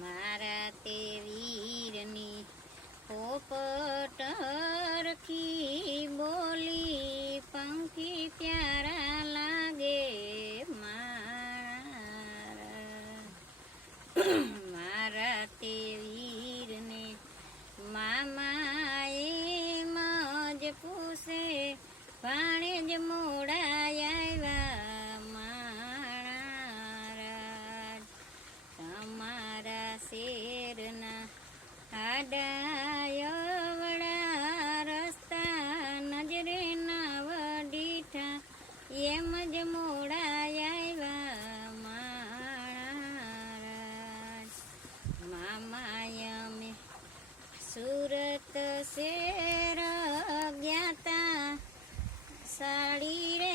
મારા તે વીરની પોપટ રખી બોલી પંખી પ્યારા લાગે મારા તે વીરને મામાએ મજ પૂછે પાણે જ મોડાયા મારા તમારા શેરના આડાયવડા રસ્તા નજરે ના વડીઠા એમ જ મોડાયા મામાય અમે સુરત શેર ગયા તા સાડી રે